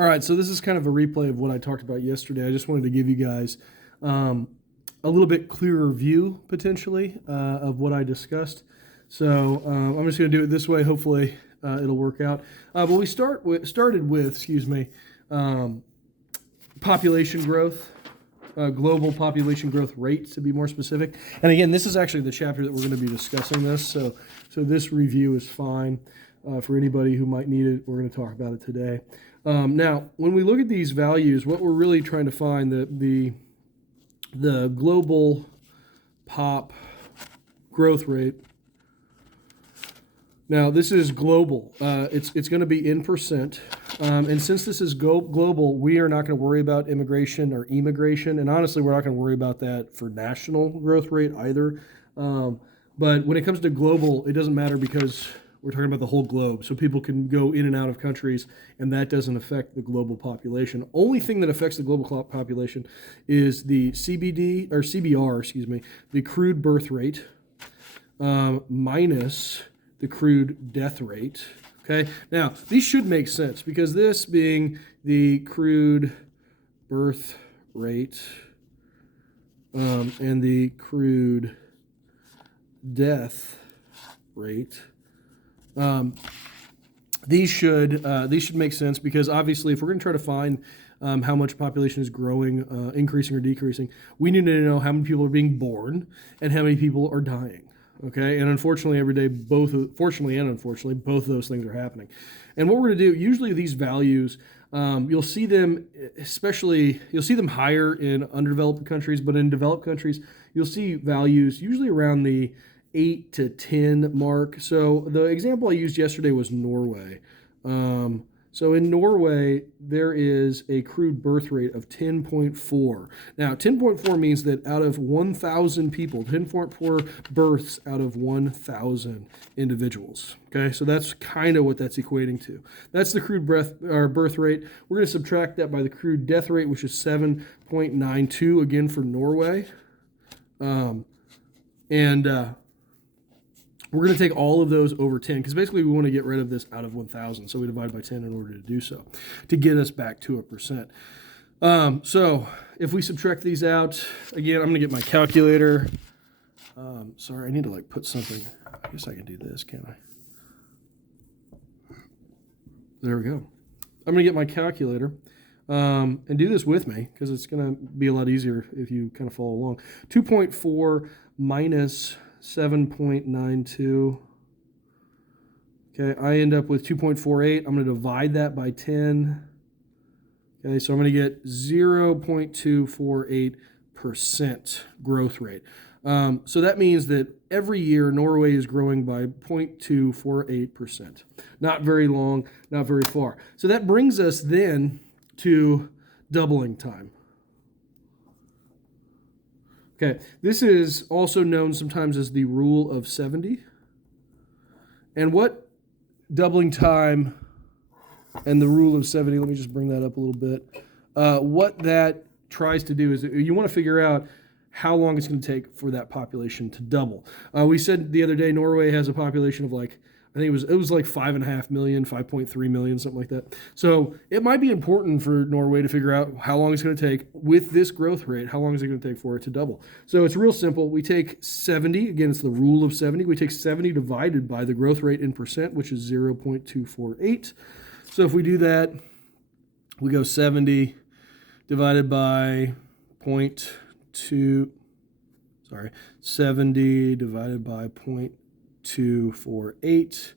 All right, so this is kind of a replay of what I talked about yesterday. I just wanted to give you guys a little bit clearer view, potentially, of what I discussed. So I'm just going to do it this way. Hopefully, it'll work out. But we started with, population growth, global population growth rate, to be more specific. And again, this is actually the chapter that we're going to be discussing this. So this review is fine for anybody who might need it. We're going to talk about it today. Now, when we look at these values, what we're really trying to find, the global pop growth rate. Now, this is global. It's going to be in percent. And since this is global, we are not going to worry about immigration or emigration. And honestly, we're not going to worry about that for national growth rate either. But when it comes to global, it doesn't matter because we're talking about the whole globe. So people can go in and out of countries, and that doesn't affect the global population. Only thing that affects the global population is the CBR, the crude birth rate, minus the crude death rate. Okay. Now, these should make sense because this being the crude birth rate and the crude death rate. These should make sense because obviously if we're going to try to find how much population is growing, increasing or decreasing, we need to know how many people are being born and how many people are dying. Okay, and unfortunately, every day, fortunately and unfortunately, both of those things are happening. And what we're going to do, usually these values, you'll see them higher in underdeveloped countries, but in developed countries, you'll see values usually around the 8 to 10 mark. So the example I used yesterday was Norway. So in Norway, there is a crude birth rate of 10.4. Now, 10.4 means that out of 1,000 people, 10.4 births out of 1,000 individuals. Okay, so that's kind of what that's equating to. That's the crude birth rate. We're going to subtract that by the crude death rate, which is 7.92, again for Norway. We're going to take all of those over 10 because basically we want to get rid of this out of 1,000. So we divide by 10 in order to do so, to get us back to a percent. So if we subtract these out, again, I'm going to get my calculator. Sorry, I need to put something. I guess I can do this, can't I? There we go. I'm going to get my calculator and do this with me because it's going to be a lot easier if you kind of follow along. 2.4 minus 7.92. Okay, I end up with 2.48. I'm going to divide that by 10. Okay, so I'm going to get 0.248% growth rate. So that means that every year Norway is growing by 0.248%. Not very long, not very far. So that brings us then to doubling time. Okay, this is also known sometimes as the rule of 70. And what doubling time and the rule of 70, let me just bring that up a little bit. What that tries to do is you want to figure out how long it's going to take for that population to double. We said the other day Norway has a population of I think it was like 5.5 million, 5.3 million, something like that. So it might be important for Norway to figure out how long it's going to take with this growth rate. How long is it going to take for it to double? So it's real simple. We take 70, again, it's the rule of 70. We take 70 divided by the growth rate in percent, which is 0.248. So if we do that, we go 70 divided by 70 divided by 0.248,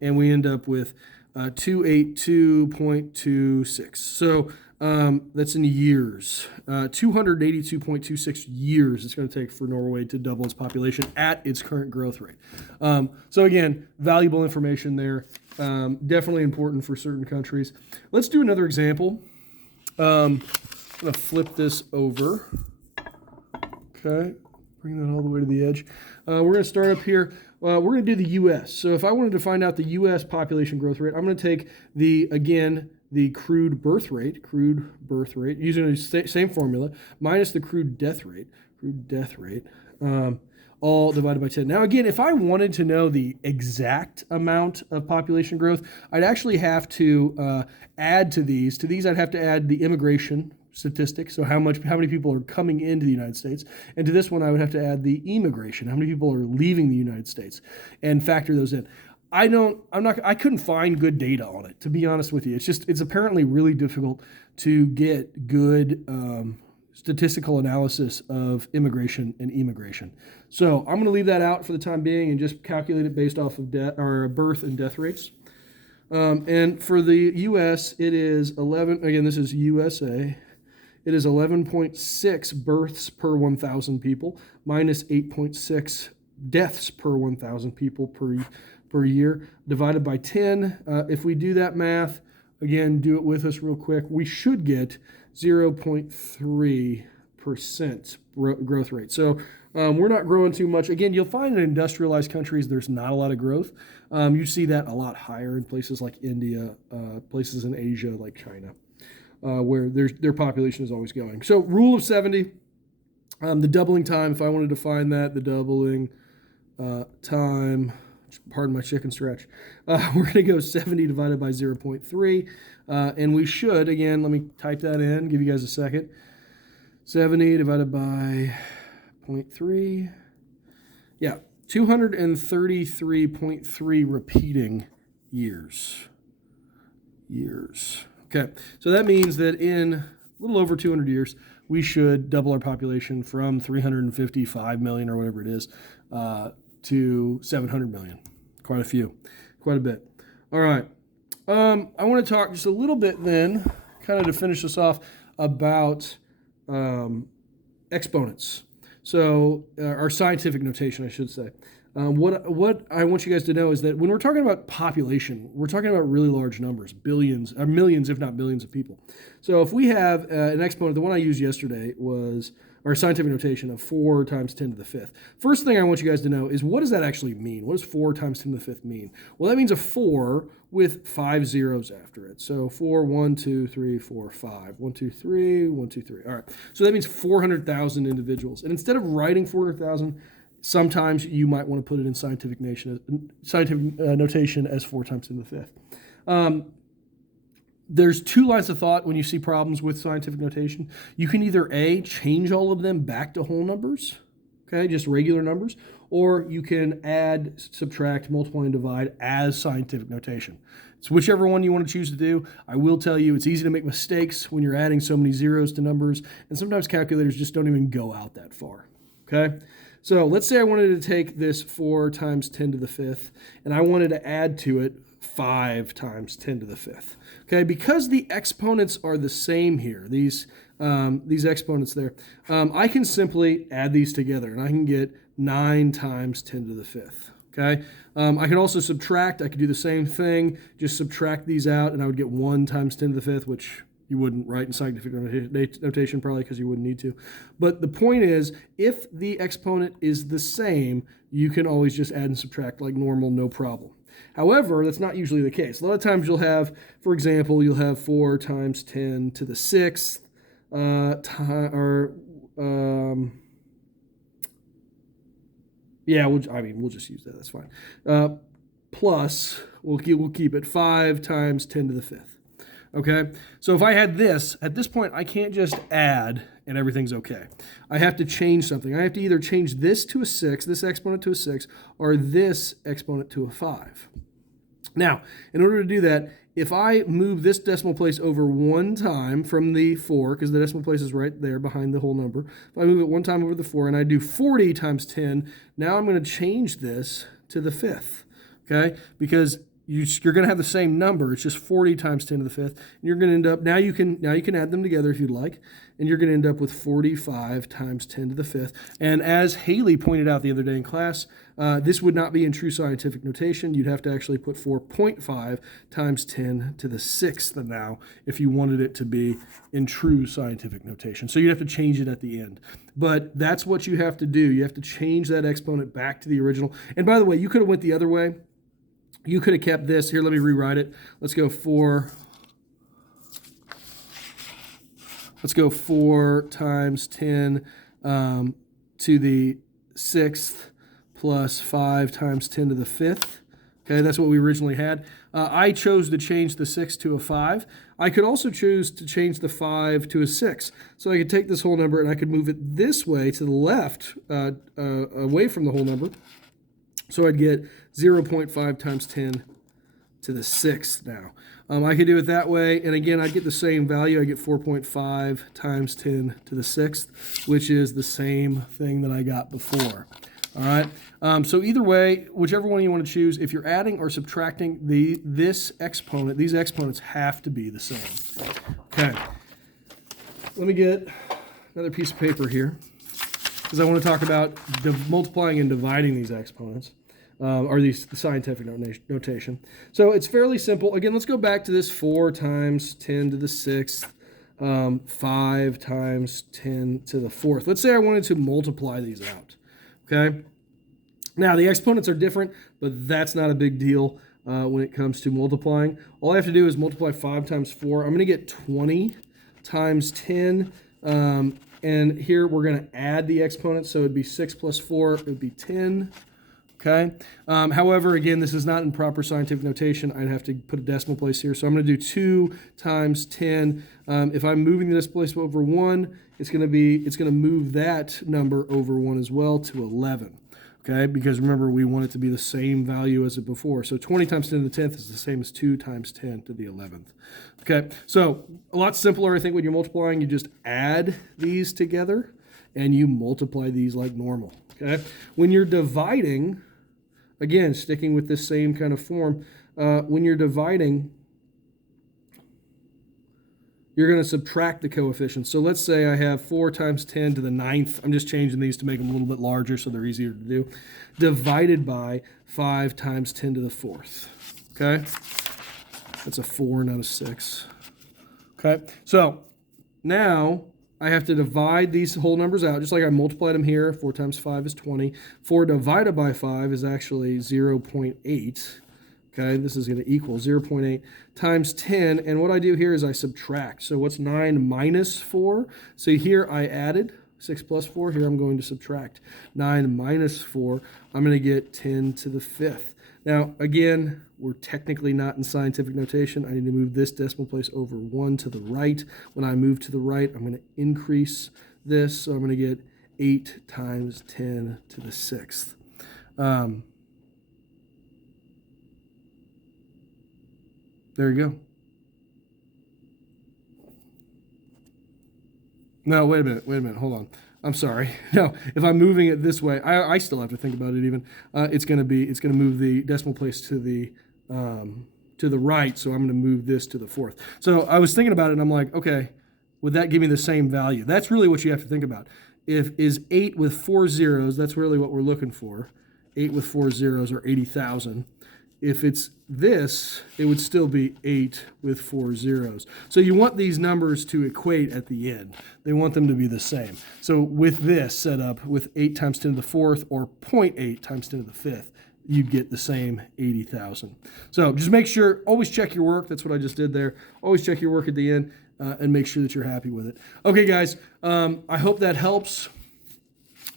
and we end up with 282.26. So that's in years. 282.26 years it's going to take for Norway to double its population at its current growth rate. So again, valuable information there. Definitely important for certain countries. Let's do another example. I'm going to flip this over. Okay, bring that all the way to the edge. We're going to start up here. We're going to do the U.S. So if I wanted to find out the U.S. population growth rate, I'm going to take the crude birth rate, using the same formula, minus the crude death rate, all divided by 10. Now, again, if I wanted to know the exact amount of population growth, I'd actually have to add to these. To these, I'd have to add the immigration statistics, so how many people are coming into the United States, and to this one, I would have to add the immigration, how many people are leaving the United States, and factor those in. I couldn't find good data on it, to be honest with you. It's apparently really difficult to get good statistical analysis of immigration and immigration. So I'm going to leave that out for the time being and just calculate it based off of birth and death rates. And for the U.S., it is 11, again, this is USA. It is 11.6 births per 1,000 people, minus 8.6 deaths per 1,000 people per year, divided by 10. If we do that math, again, do it with us real quick, we should get 0.3% growth rate. So we're not growing too much. Again, you'll find in industrialized countries there's not a lot of growth. You see that a lot higher in places like India, places in Asia like China, where their population is always going. So rule of 70, the doubling time, if I wanted to find that, the doubling time, pardon my chicken stretch, we're going to go 70 divided by 0.3. And we should, again, let me type that in, give you guys a second. 70 divided by 0.3. Yeah, 233.3 repeating years. Okay, so that means that in a little over 200 years, we should double our population from 355 million or whatever it is to 700 million. Quite a bit. All right. I want to talk just a little bit then, kind of to finish this off, about exponents. So our scientific notation, I should say. What I want you guys to know is that when we're talking about population, we're talking about really large numbers, billions, or millions, if not billions of people. So if we have an exponent, the one I used yesterday was our scientific notation of 4 times 10 to the 5th. First thing I want you guys to know is, what does that actually mean? What does 4 times 10 to the 5th mean? Well, that means a 4 with 5 zeros after it. So 4, 1, 2, 3, 4, 5. 1, 2, 3, 1, 2, 3. All right. So that means 400,000 individuals. And instead of writing 400,000, sometimes you might want to put it in scientific notation as 4 times 10 to the 5th. There's 2 lines of thought when you see problems with scientific notation. You can either A, change all of them back to whole numbers, okay, just regular numbers, or you can add, subtract, multiply, and divide as scientific notation. It's whichever one you want to choose to do. I will tell you, it's easy to make mistakes when you're adding so many zeros to numbers, and sometimes calculators just don't even go out that far, okay? So let's say I wanted to take this 4 times 10 to the 5th, and I wanted to add to it 5 times 10 to the 5th. Okay, because the exponents are the same here, these exponents there, I can simply add these together, and I can get 9 times 10 to the 5th. Okay, I can also subtract. I could do the same thing, just subtract these out, and I would get 1 times 10 to the 5th, which you wouldn't write in scientific notation probably because you wouldn't need to. But the point is, if the exponent is the same, you can always just add and subtract like normal, no problem. However, that's not usually the case. A lot of times you'll have, for example, you'll have 4 times 10 to the 6th, we'll just use that, that's fine. Plus, we'll keep it 5 times 10 to the 5th. Okay, so if I had this, at this point, I can't just add and everything's okay. I have to change something. I have to either change this to a 6, this exponent to a 6, or this exponent to a 5. Now, in order to do that, if I move this decimal place over 1 time from the 4, because the decimal place is right there behind the whole number, if I move it 1 time over the 4 and I do 40 times 10, now I'm going to change this to the 5th, okay? Because you're going to have the same number. It's just 40 times 10 to the 5th. And you're going to end up, now you can add them together if you'd like, and you're going to end up with 45 times 10 to the 5th. And as Haley pointed out the other day in class, this would not be in true scientific notation. You'd have to actually put 4.5 times 10 to the 6th now if you wanted it to be in true scientific notation. So you'd have to change it at the end. But that's what you have to do. You have to change that exponent back to the original. And by the way, you could have went the other way. You could have kept this. Here, let me rewrite it. Let's go 4 times 10 to the 6th plus 5 times 10 to the 5th. Okay, that's what we originally had. I chose to change the 6 to a 5. I could also choose to change the 5 to a 6. So I could take this whole number and I could move it this way to the left, away from the whole number. So I'd get 0.5 times 10 to the 6th now. I could do it that way, and again, I'd get the same value. I get 4.5 times 10 to the 6th, which is the same thing that I got before. All right, so either way, whichever one you want to choose, if you're adding or subtracting this exponent, these exponents have to be the same. Okay, let me get another piece of paper here, because I want to talk about multiplying and dividing these exponents, or the scientific notation. So it's fairly simple. Again, let's go back to this 4 times 10 to the 6th, 5 times 10 to the 4th. Let's say I wanted to multiply these out. Okay. Now the exponents are different, but that's not a big deal when it comes to multiplying. All I have to do is multiply 5 times 4. I'm going to get 20 times 10. And here we're going to add the exponents, so it'd be 6 plus 4. It would be 10. Okay. However, again, this is not in proper scientific notation. I'd have to put a decimal place here. So I'm going to do 2 times 10. If I'm moving the decimal place over 1, it's going to move that number over 1 as well to 11. Okay, because remember, we want it to be the same value as it before. So 20 times 10 to the 10th is the same as 2 times 10 to the 11th. Okay, so a lot simpler, I think, when you're multiplying. You just add these together and you multiply these like normal. Okay, when you're dividing, again, sticking with this same kind of form, when you're dividing, you're going to subtract the coefficients. So let's say I have 4 times 10 to the 9th. I'm just changing these to make them a little bit larger so they're easier to do. Divided by 5 times 10 to the 4th. Okay? That's a 4, not a 6. Okay? So now I have to divide these whole numbers out, just like I multiplied them here. 4 times 5 is 20. 4 divided by 5 is actually 0.8. Okay, this is going to equal 0.8 times 10. And what I do here is I subtract. So what's 9 minus 4? So here I added 6 plus 4. Here I'm going to subtract 9 minus 4. I'm going to get 10 to the 5th. Now, again, we're technically not in scientific notation. I need to move this decimal place over 1 to the right. When I move to the right, I'm going to increase this. So I'm going to get 8 times 10 to the 6th. There you go. No, wait a minute, hold on. I'm sorry. No, if I'm moving it this way, I still have to think about it even. It's gonna move the decimal place to the right, so I'm gonna move this to the 4th. So I was thinking about it and I'm like, okay, would that give me the same value? That's really what you have to think about. Is 8 with 4 zeros, that's really what we're looking for. 8 with 4 zeros or 80,000. If it's this, it would still be 8 with 4 zeros. So you want these numbers to equate at the end. They want them to be the same. So with this setup, with 8 times 10 to the 4th or 0.8 times 10 to the 5th, you'd get the same 80,000. So just make sure, always check your work. That's what I just did there. Always check your work at the end and make sure that you're happy with it. Okay, guys, I hope that helps.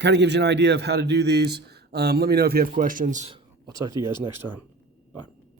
Kind of gives you an idea of how to do these. Let me know if you have questions. I'll talk to you guys next time.